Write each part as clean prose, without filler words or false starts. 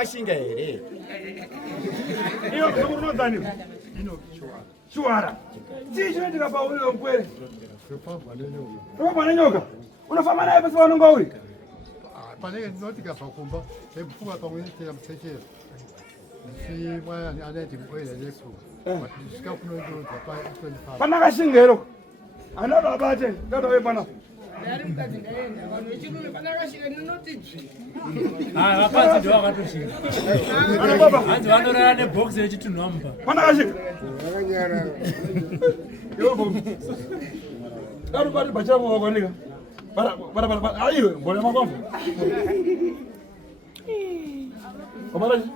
vakashinga here iyo zvokurinodhani shuwara chii chinoitika pauriyo mkwere tofamba nenyoka unofamba naye pasi paunonga uri panenge ndinotika pakumba epfuka pamwe nitera musekera ndichimwana anaiti muoira nepfuka ndisvika kunondoudza pa25 panakashinga hero anado abate ndadove pana vakadzi ndo vakatoshinga hanzi vanorara nebhokisi yechitunhu vamupa panakashinga daro bari bachamo wakonika aiwe mbona makwambo komaraji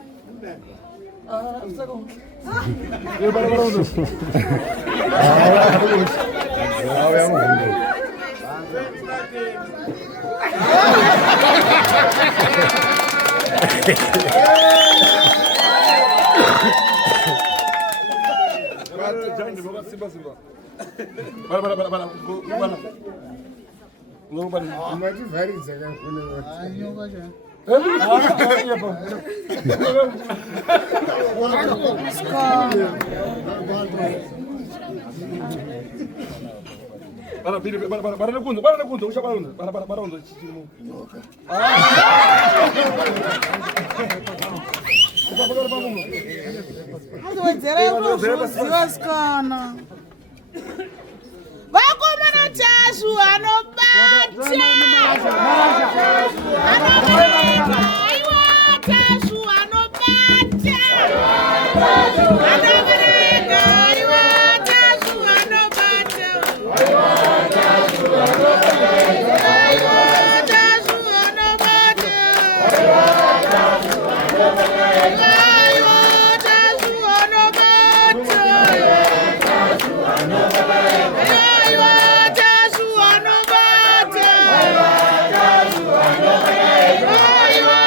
sako bara uno vakomana tasu anobata aiwa tasu anobata anovereka aiwa tasu anobata aiwa tasu anobata aiwa tasu anobata aiwa tasu anobata aiwa tasu anobata aiwa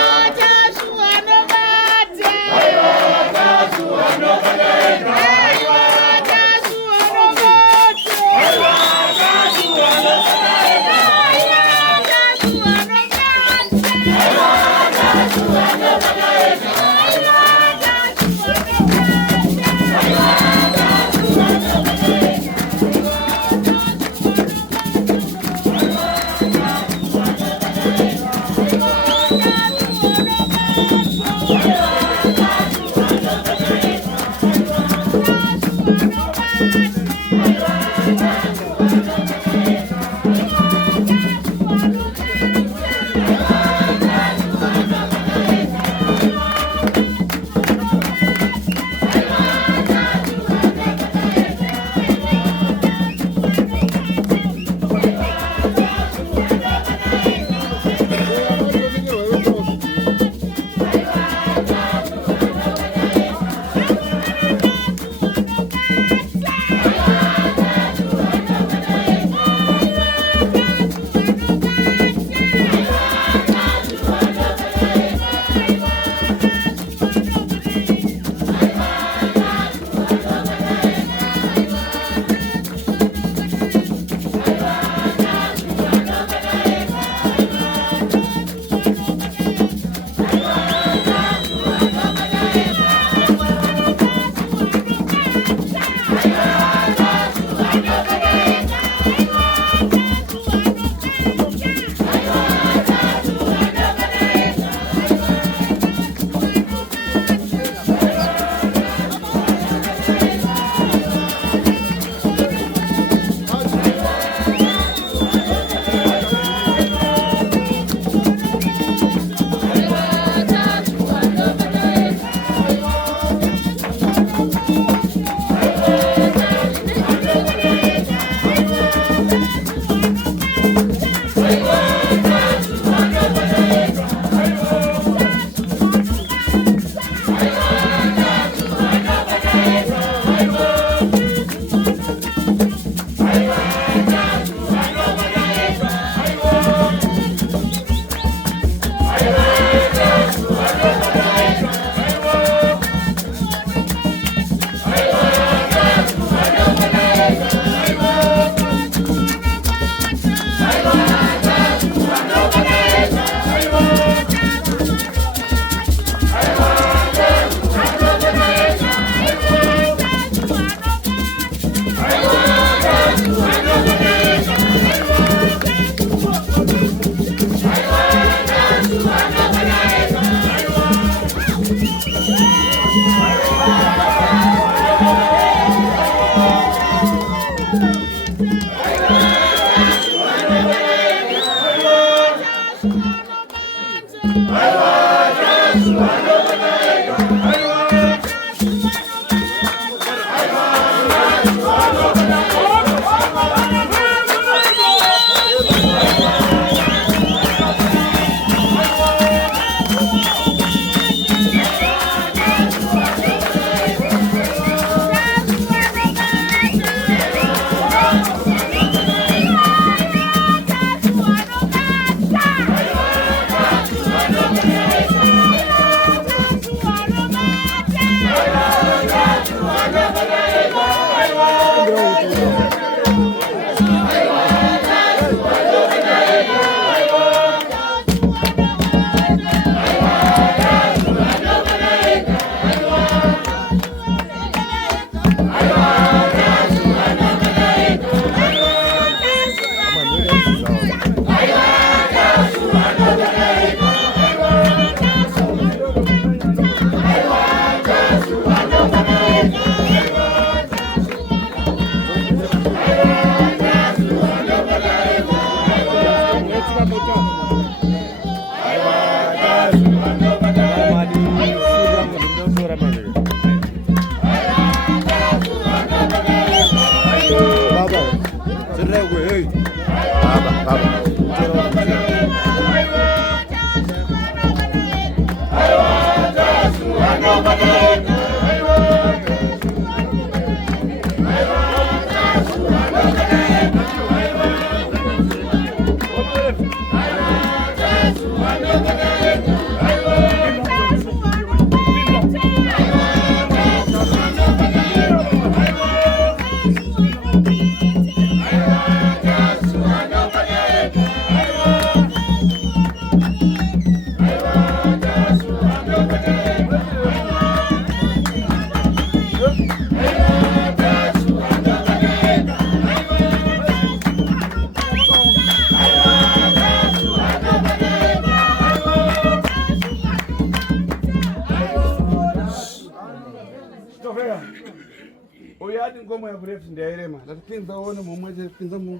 Oyati ngoma ya kurefu ndairema. Lapinza one momwe pinza mu.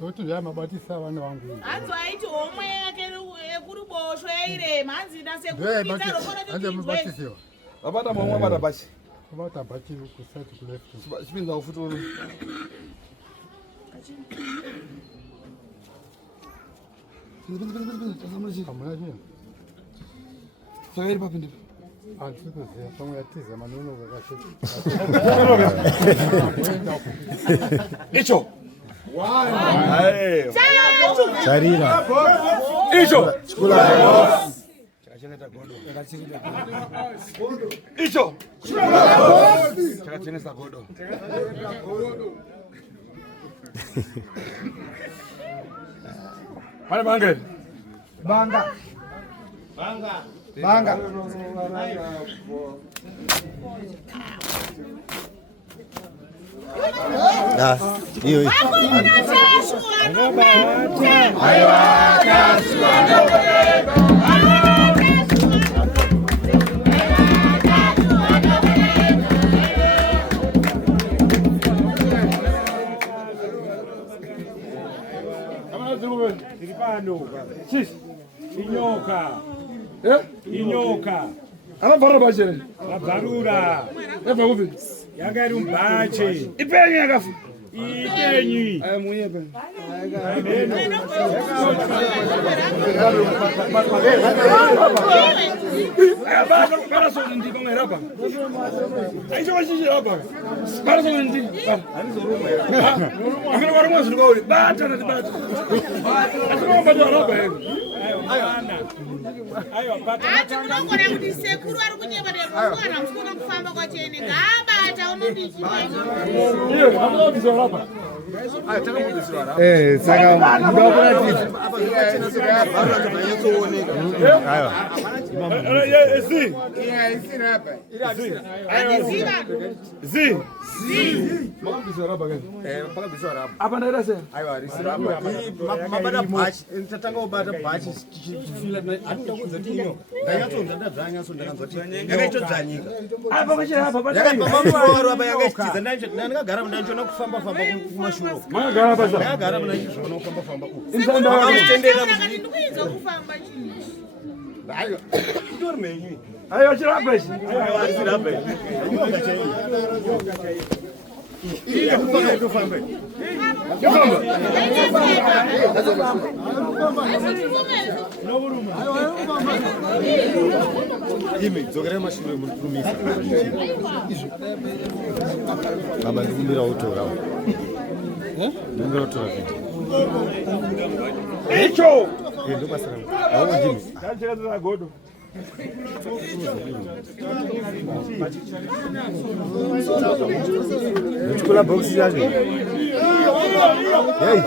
Kuti yamabatisa vana vangu. Hanzi aiti homwe yake yekuruboshwe yairema. Hanzi nasekupinza rokona kuti Abata momwe abata bachi. Abata bachi kusati kurefu. Chipinza ufuturu. Amuna Sakairi papindi. Antikuziya pamwe yatiza manono kakashika. Icho. Sarira. Icho. Chikula. Icho. Chakachenesa godo. Mana bangel? Banga. Hiyo. Inyoka. Inyoka. Anabvara bachere. Abvarura. Eva kupi? Yangari umbache. Ipenyu yakafu. Itenyi. Aya muyepe. Para so ndi banga rapa. Aicho wachichi rapa. Para so ndi. Akira wari mwazi ndikauri. Bata na bata. Asiko mbata rapa. Ayo bata. Ati munongona kuti sekuru ari kunyeba nerumwana mufuna kufamba kwachene ngabata unondichi. Iyo, amabisa rapa. Saka ndokuratidza. Makabisa rapa gani? Makabisa rapa. Apa ndaira se? Aiwa risirapa. Mabata bhachi, tatanga kubata bhachi chifila anoda kunza tinyo. Ndanyatsoza ndadzanyaso ndakanzoti. Yakaitodzanyika. Apa kwachira apa bata. Yakapamamwaro apa yakaitiza ndangagara ndachona kufamba famba kumashuro. Magara basa. Ndagara ndachona kufamba famba uku. Insanda Wakutendera Ndakati ndikuidza kufamba chii. Aiwa. Itori menyu. Ayo chirapa ichi. Aiwa risirapa. Nyoka chayi. Iya kufamba kufamba. Imi dzokera mashuro muntumisa. Baba ndikumbira utora. Ndikumbira utora vipi? Icho. Ndo basa rangu. Awu Jimmy. Kachira za godo. Chikula box yacho. Hey.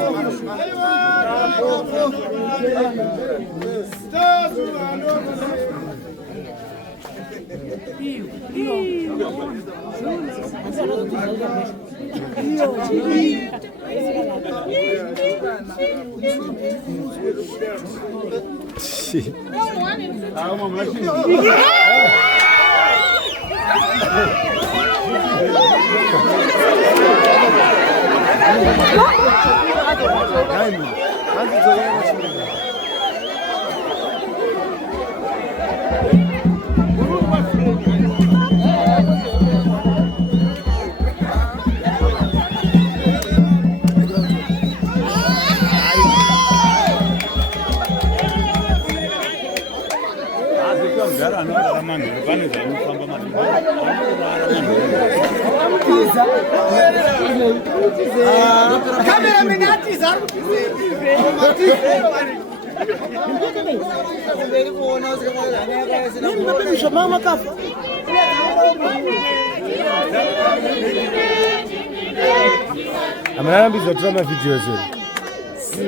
Amanambiza drama videos.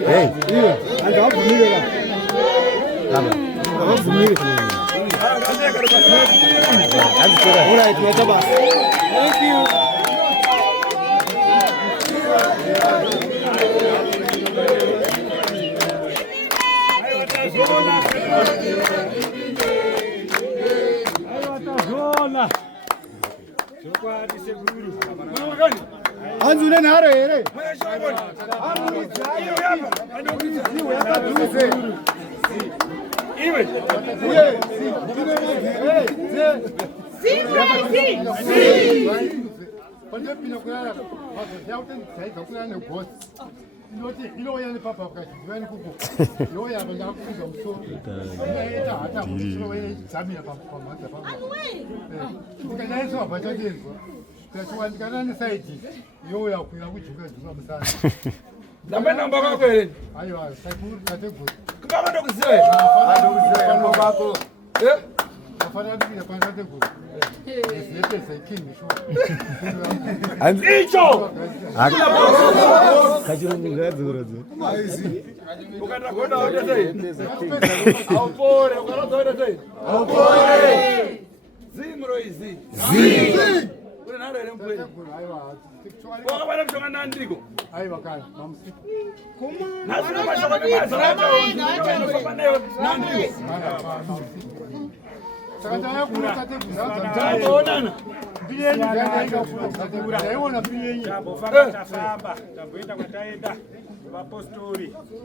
Hey, iyo angavumile la. Kama. Angavumile kana. Alright, whatever. Thank you. Anzule naro ere.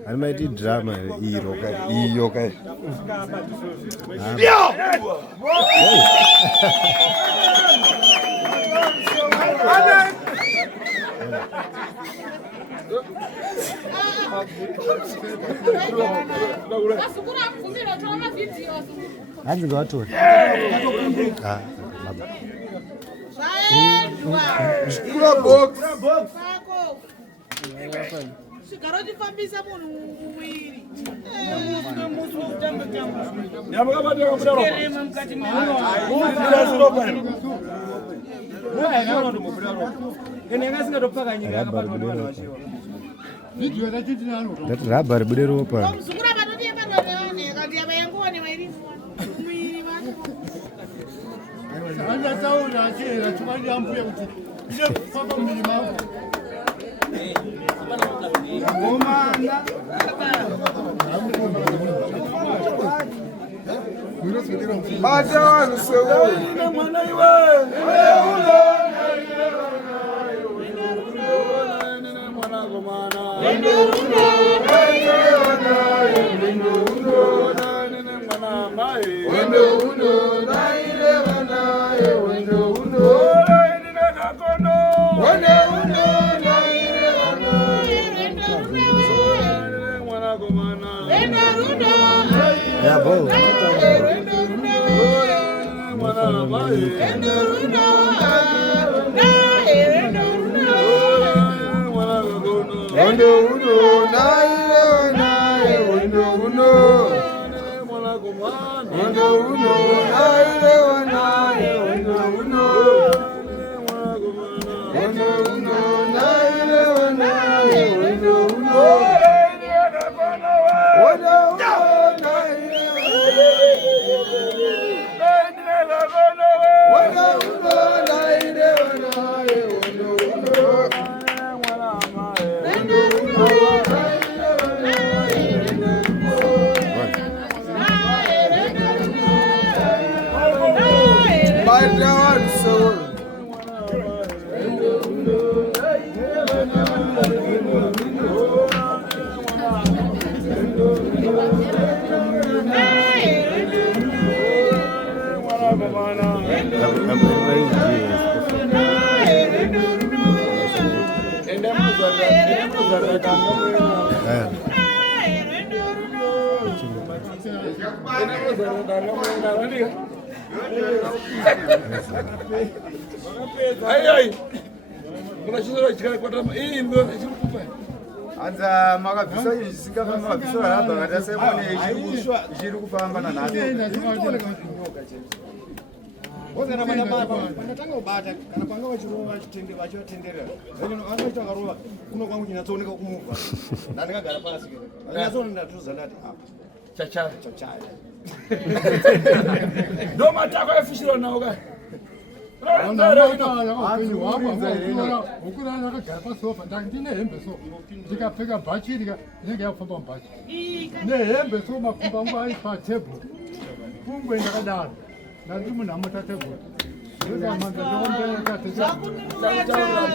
Almighty drama iyo kai. Anzi ngawathona. Kula box. Sigaro difambisa munhu uwiri. Rubber bude ropa. Mzukura batoti barone kandi abayangone mairi. Anda tauna achira chumali ambuye kuti ije papa milima. Bata wanu sewo ine mwana iwe. Mwana gomana. Ai. Kuna chisoro chikali kwa tama. Hii ndio chikupa. Anza makabvisa isingafa makabvisa aramba ngati semone chiri kufamba nanani. Wozana mana mapa panatanga ubata kana panga wachirova chitende vachivatenderera. Zvino anoita karova kuno kwangu chinatsooneka kumuva. Ndandikagara pasi. Ndinatsoona ndatuza ndati Chacha. Ndo matako efishiro nawo ka. ukura nakagara pasofa ndine hembe so ndikapfeka bhachi ndinenge yapfamba mubhachi nehembe so makumba angu ari patebhuru kungwe ndakadaro ndandiri munhu amota tebhuru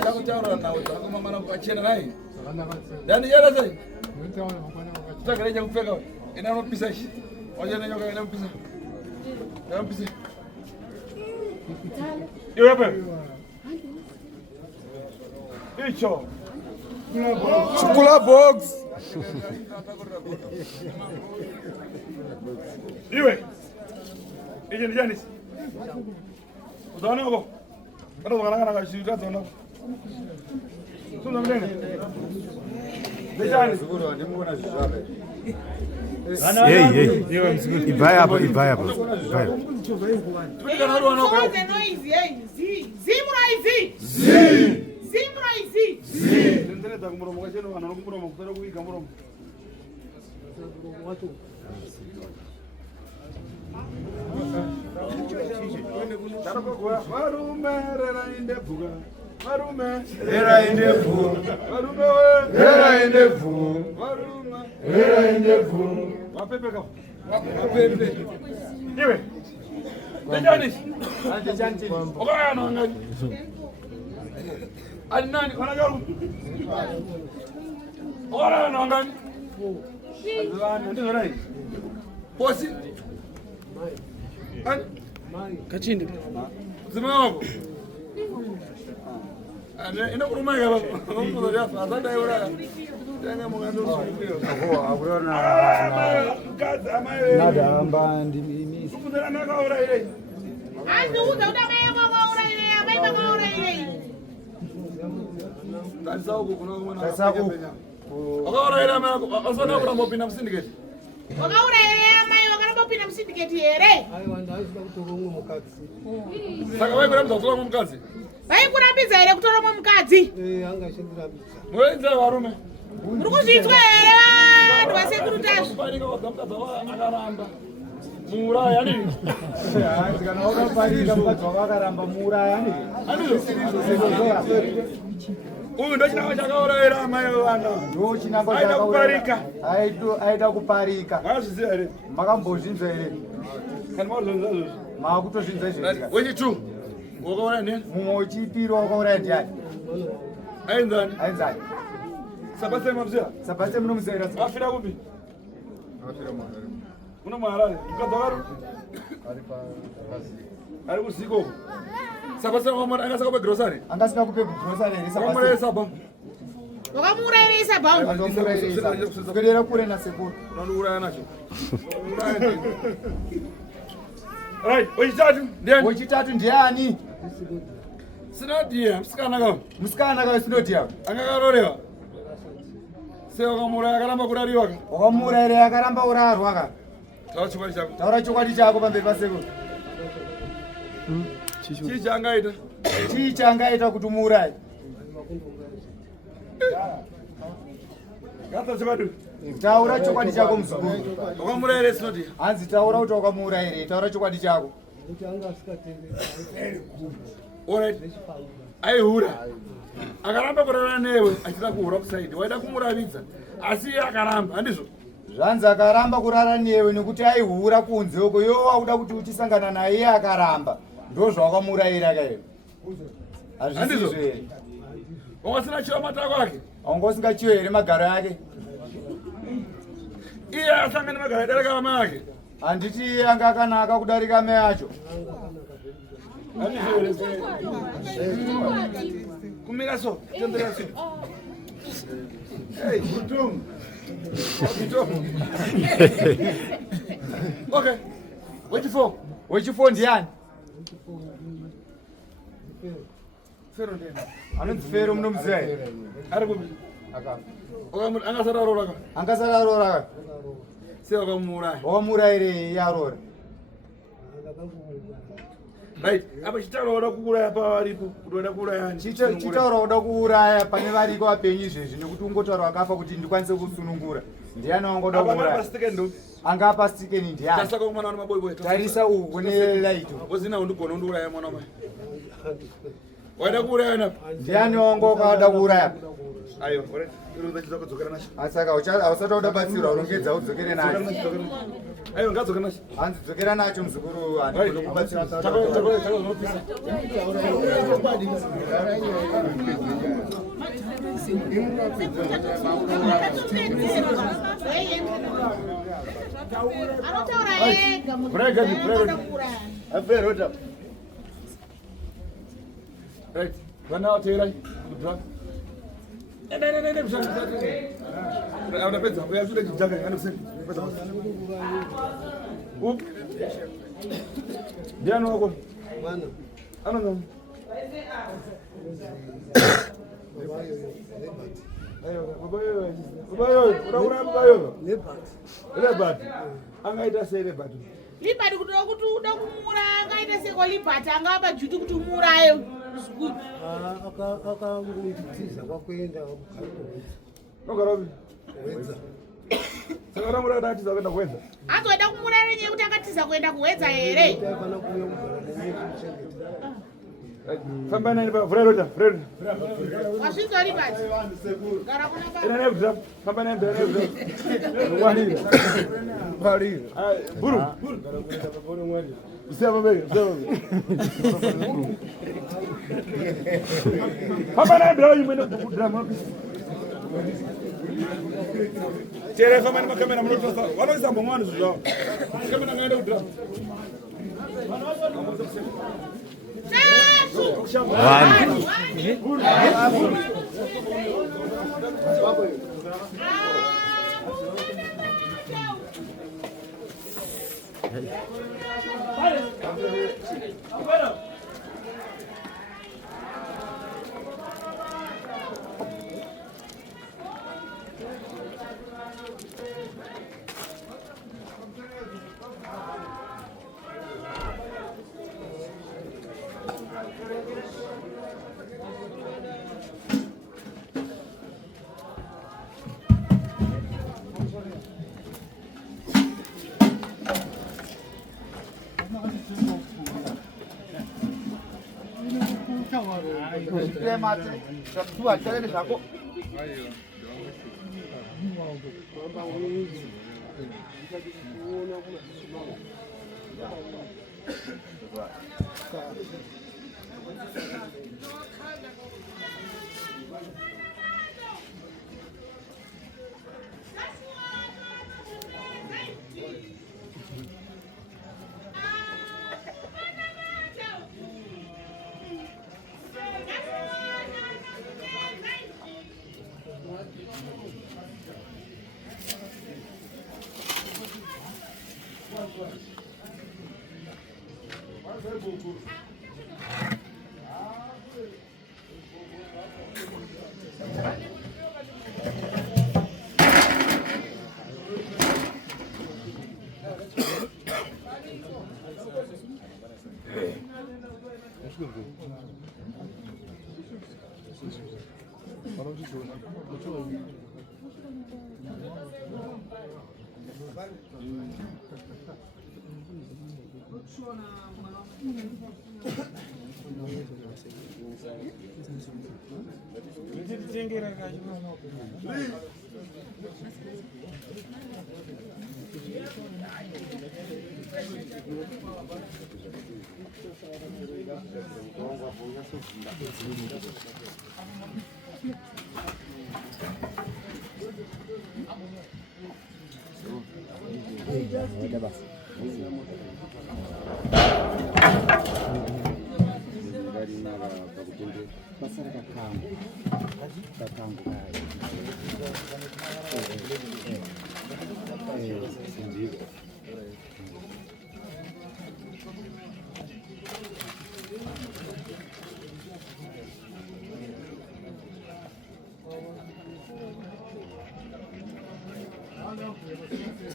Takutaura nawo takomamana kukachena naye. Ndani yala sai. Takare chakupfeka. Ina unopisa shi. Wajana nyoka ina unopisa. Ina unopisa. Iwe hapa. Icho. Chukula box. Iwe. Ije ni Janis. Uzaona huko? Bado wanangana kwa shida unaona. Tuna mdene. Janis. Hey. Ibaya hapo. Choose the noise, hey. Zimra. Ndio kumuromo kwa cheno anaona kumuromo kutaka kuiga muromo. Marume rera inde buga. Marume rera inde buga. Marume rera inde buga. Marume rera inde buga. Wapepe ka. Wapepe. Iwe. Janis. Janti. Oga na ngani. Anani kana garu. Oga na ngani. Azwana ndio rai. Bosi. Kachindi. Zima wako. Ina kuruma ya baba. Mungu ndio afadhali yora. Tena mwanzo usipio. Kaza amaye. Nada amba ndimi. Sukundera na kaura ile. Andi uza udamaya kaura ile, amaiba kaura ile. Tanza huko kuna mwana. Sasa huko. Kaura ile ama asana kuna mopina msindiketi. Wakaura ile amai wakaramba pina msindiketi here. Saka wewe kuna mtoto mkazi. Vaikurambiza here kutora mwe mukadzi. Mwenza warume. Muri kuzvitwa here vanhu vasekurutazi. Kuparika wagamkaza wa akaramba. Muuraya nini? Kana ukaparika mukadzi wakaramba muuraya nini? Uyu ndo chinangwa chakaurayira amai vana. Ndo chinangwa Aida kuparika. Aida kuparika. Mwazviziva here? Makambozvinzwa here? Kana mwazvinzwa izvozvo. Makutozvinzwa izvozvo. Wechitu. Wakauraya ndiani? Mumwe wechipiri wakauraya ndiani? Ainzani? Ainzani. Sabase mabzira? Sabase munomuzaira. Afira kupi? Afira Mharare. Una Mharare? Mukadzi wakaru? Ari kusiko. Sabase wamara angasaka kupe grocery? Angasika kupe grocery here Sabase. Wamara sabam. Wakamurayirisa bhamu. Andomurayirisa. Kukedera kure nasekuru. Unandiuraya nacho. Right, wechitatu ndiani? Wechitatu ndiani? Sinodiya, musikana kam. Musikana kawe sinodiya. Angakarorewa. Se wakamuraya akaramba kurariwa ka. Wakamurayira akaramba kurarwa ka. Taura chokwadi chako. Taura chokwadi chako pamberi pasekuru. Chii chaangaita? Chii chaangaita kuti muuraye? Gata chokwadi. Taura chokwadi chako muzukuru. Wakamurayira sinodiya. Hanzi taura kuti wakamurayira, taura chokwadi chako. Alright. Aihura. Akaramba kurara newe achida kuhura kusaidi. Waida kumuravidza. Asi akaramba, handizvo? Zvanzi akaramba kurara newe nekuti aihura kunze uko. Iwe wakuda kuti uchisangana naye akaramba. Ndo zvawakamurayira kayo. Hazvisizvo here. Wangasina chiva matako ake? Wanga usingachiwe here magaro ake? Iye asangana magaro adarika amai ake? Handiti iye anga akanaka kudarika mai acho. Kumira so, tendera so. Hey, kutum. Okay. What you for? Wechifo ndiani? Fero ndiani? Anonzi Fero munomuzai. Ari kupi? Akafa. Angasararora ka? Angasararora. Sewa kamuuraya. Wamuurayire yarora. Right. Apa chitaura wada kuuraya paripo kuti wada kuuraya ani? Chitaura wada kuuraya pane variko vapenyu izvezvi nekuti ungotaura akafa kuti ndikwanise kusunungura. Ndiani wangoda kuuraya? Anga apa stikeni ndiani? Tasaka kumwana wani maboyboy. Tarisa uku kune light. Kozina undigona undiuraya mwana mai. Wada kuuraya na? Ndiani wangokada kuuraya? Ayo, ore. Iro chizokodzokera nacho. Asaka ausatoda batsirwa urongedza udzokere nacho. Ayo ngadzokera nacho. Hanzi dzokera nacho muzukuru andiko kubatsira. Right. Vana watera. Unapedza uyazvide kijaka anosema pedza up ndiani wako bwana anono babayo lebat angaita sei lebat Libati kuti kuti uda kumura angaita seko libati angapa juti kuti umuraye akangonditiza kwakuenda nogarabi saka ramura datiza kuenda kuwedza azoda kumura renye kuti akatiza kuenda kuwedza here famba nani pa Fredo wasvinzwa libati gara kuna baba ina nebza famba nani nebza wani buru Usema bebe. Hapa na ndio yimene drama. Tere kama ni makamera mloto sasa. Wala isamba mwana zao. Kama ngaenda drama.